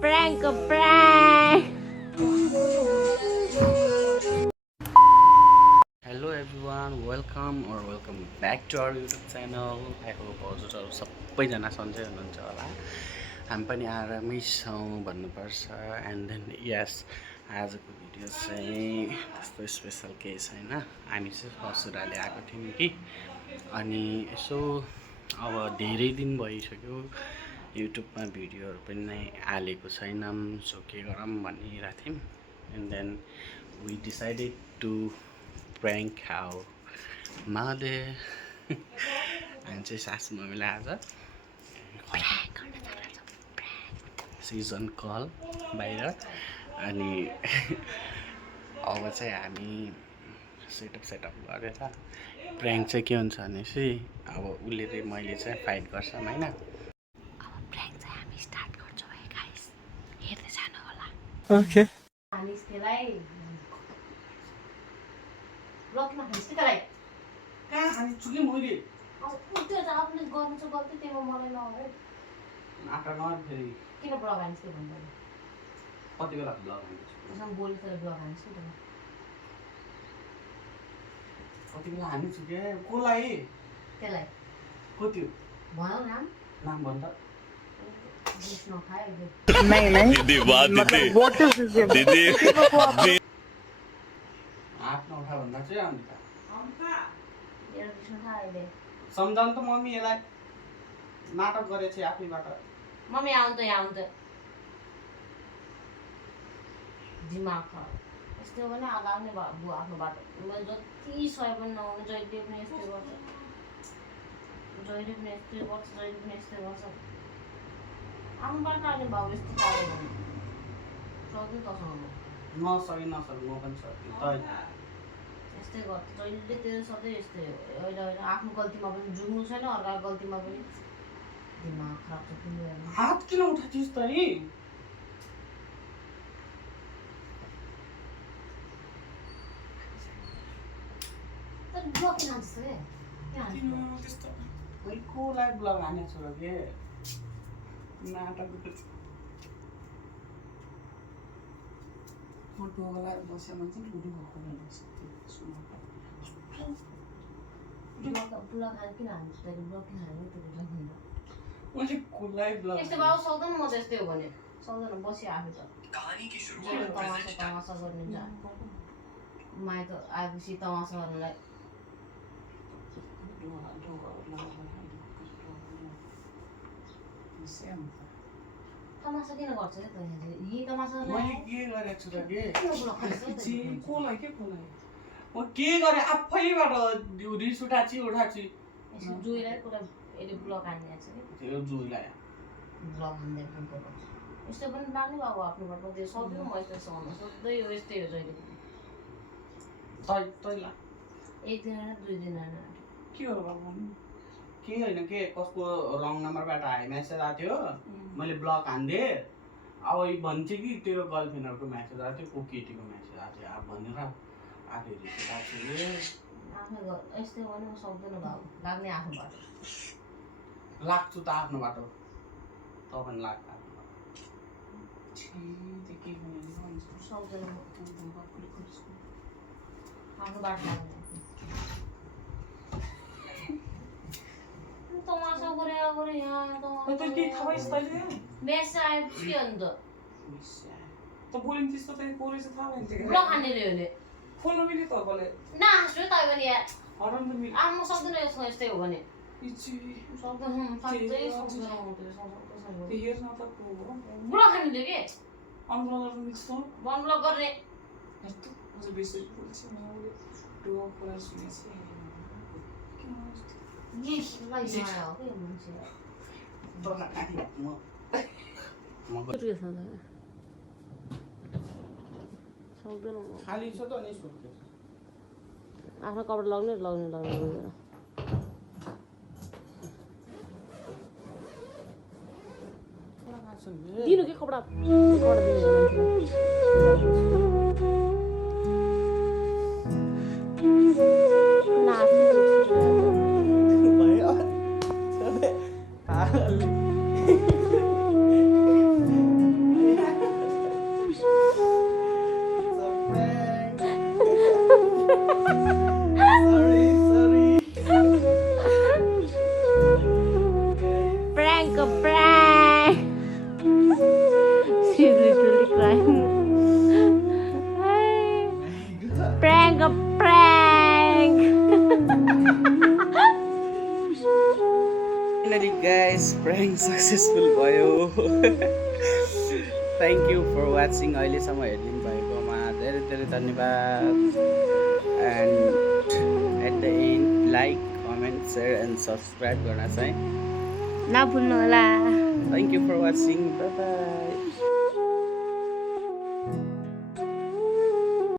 Prank, prank. Hello everyone, welcome back to our YouTube channel. I hope हजुरहरू सबैजना सन्चै हुनुहुन्छ होला। हामी पनि आरामै छौँ भन्नुपर्छ। एन्ड देन यस, आजको भिडियो चाहिँ त्यस्तो स्पेसल केही छैन। हामी चाहिँ ससुराले आएको थियौँ कि, अनि यसो अब धेरै दिन भइसक्यो युट्युबमा भिडियोहरू पनि नै हालेको छैनौँ, सो के गरौँ भनिरहेको थियौँ। And then we decided to prank our mother. हामी चाहिँ सासु मम्मीलाई आज सिजन कल बाहिर, अनि अब चाहिँ हामी सेटअप गरेर प्र्याङ्क चाहिँ के हुन्छ भने चाहिँ अब उसले चाहिँ मैले चाहिँ फाइट गर्छौँ होइन। अब प्र्याङ्क चाहिँ हामी स्टार्ट गर्छौँ है गाइस, हेर्दै जानु होला। ओके हामी त्यसलाई ब्लकमा खान्छ कि त्यसलाई कहाँ खाने चुके मैले त्यो त आफूले गर्नु छ गल्ती, त्यसमा मलाई नहो नाटक नगर फेरि। किन ब्लक हान्छ त्यो भन्दा कति बेला ब्लग हान्छ त्यसमा बोली तर ब्लक हान्छ कि त्यसमा कति बेला हान्छु के कसलाई त्यसलाई को त्यो भयो नाम भन् त। विष नखाए दीदी वाह दीदी आफ्नो उठा भन्दा चाहिँ अन्त मेरो विष नखाए अहिले सम्झाउनु त मम्मी यसलाई, नाटक गरेछ आफैबाट। मम्मी आउनु त यहाँ आउनु त दिमाग खराब यस्तो हो भने लाग्ने बुवा आफ्नो बाटो। मैले जति सय पनि नहुने, जहिले पनि यस्तै गर्छ, जहिले पनि यस्तै गर्छ, जहिले पनि यस्तै गर्छ। आफ्नो बाटो अहिले भाउ यस्तो टाढो भन्नु सक्दैन तसँग नसके म पनि सक्छु त। यस्तै गर्छ जहिले, त्यो सधैँ यस्तै हो। होइन आफ्नो गल्तीमा पनि जुग्नु छैन, अर्काको गल्तीमा पनि दिमाग खराब छ तिम्रो। हात किन उठाइस् त नि? तर ब्लक किन हान्छ रे? त्यस्तो कोही कोलाई ब्लग हानेको छु र के नाटक गर्छ। म डोला बस्यो भने चाहिँ बुढी भएको ब्लक हान किन हान्छ? तर ब्लक किन हान्यो त्यो लाग्दैन। मैले कोलाई ब्लग यस्तो बाबु सक्दैन, म त यस्तै हो भने सक्दैन, बसी आफै त तमासा गर्ने जा माइत आएपछि तमासा गर्नुलाई तमासा किन गर्छ क्या त? यही तमासा मैले के गरेको छु र के कोलाई के कोलाई म के गरेँ आफैबाट रिस उठाची जोइलाई पुरा यसले ब्लक हानिरहेको छ कि त्यो जुइलाई ब्लक हान्दै फोनको यस्तो पनि लाग्ने बाबु आफ्नो बाटो। त्यो सक्दैन, म यस्तो सहनु सधैँ हो, यस्तै हो जहिले पनि। तैला एक दिन होइन, 2 दिन होइन, के हो बाबु? के होइन के कसको रङ नम्बरबाट आयो मेसेज आएको थियो, मैले ब्लक हानिदिएँ। अब भन्छ कि तेरो गर्लफ्रेन्डहरूको मेसेज आएको थियो, को केटीको मेसेज आएको थियो अब भनेर आफै रिस उठाएको आफै यस्तै हो भने म सक्दैन बाबु, लाग्ने आफ्नो बाटो। लाग्छु त आफ्नो बाटो, त पनि लाग्छ आफ्नो बाटो। सक्दैन म आफ्नो बाटो लाग्ने। तमासा गरे यहाँ मेसेज आएपछि के अन्त ब्लक हान्ने रे उसले नहाँस्नु तै पनि यार। म सक्दैन यसको यस्तै हो भने सक्दैन, साँच्चै सक्दैन म त्यो ब्लक हान्ने के ब्लक गर्ने खाली छ त नि आफ्नो कपडा लगाउने दिनु के कपडा Prank, a prank. She's literally crying. Prank, a prank. Finally guys, prank successful भयो. Thank you for watching. अहिलेसम्म हेरिदिनु भएकोमा धेरै धेरै धन्यवाद. And at the end, like, comment, share and subscribe गर्न चाहिँ नभुल्नु होला. Thank you for watching. Bye bye.